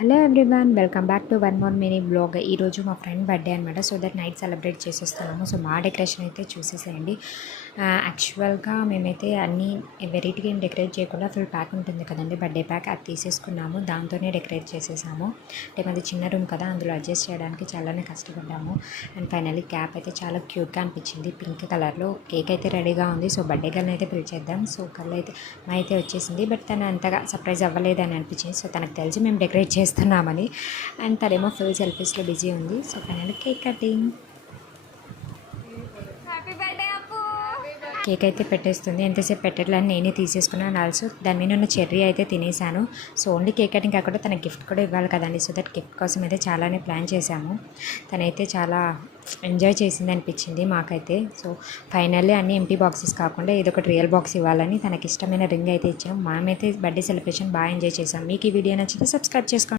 Hello everyone, welcome back to one more mini blog. ఈరోజు మా friend birthday అనమాట. So that night celebrate చేసేస్తున్నాము. So మా decoration అయితే చూసేసేయండి. యాక్చువల్గా మేమైతే అన్నీ వెరైటీగా ఏం డెకరేట్ చేయకుండా ఫుల్ ప్యాక్ ఉంటుంది కదండి, బర్త్డే ప్యాక్, అది తీసేసుకున్నాము. దాంతోనే డెకరేట్ చేసేసాము. అంటే మాది చిన్న రూమ్ కదా, అందులో అడ్జస్ట్ చేయడానికి చాలానే కష్టపడ్డాము. అండ్ ఫైనల్లీ క్యాప్ అయితే చాలా క్యూట్గా అనిపించింది, పింక్ కలర్లో. కేక్ అయితే రెడీగా ఉంది. సో బర్త్డే గర్ల్ని అయితే పిలిచేద్దాం. సో గర్ల్ అయితే మా అయితే వచ్చేసింది, బట్ తను అంతగా సర్ప్రైజ్ అవ్వలేదని అనిపించింది. సో తనకు తెలిసి మేము డెకరేట్ చేస్తున్నామని. అండ్ తనేమో ఫుల్ సెల్ఫీస్లో బిజీ ఉంది. So final cake cutting. Cake అయితే పెట్టేస్తుంది. ఎంతసేపు పెట్టట్లని నేనే తీసేసుకున్నాను. ఆల్సో దాని మీద ఉన్న చెర్రీ అయితే తినేసాను. సో ఓన్లీ కేక్ కటింగ్ కాకుండా తన గిఫ్ట్ కూడా ఇవ్వాలి కదండి. సో దట్ గిఫ్ట్ కోసం అయితే చాలానే ప్లాన్ చేశాము. తనైతే చాలా ఎంజాయ్ చేసింది అనిపించింది మాకైతే. సో ఫైనల్లీ అన్ని ఎంటీ బాక్సెస్ కాకుండా ఏదో ఒకటి రియల్ బాక్స్ ఇవ్వాలని తనకి ఇష్టమైన రింగ్ అయితే ఇచ్చాం. మనమైతే బర్త్డే సెలబ్రేషన్ బాగా ఎంజాయ్ చేసాం. మీకు ఈ వీడియో నచ్చితే సబ్స్క్రైబ్ చేసుకోండి.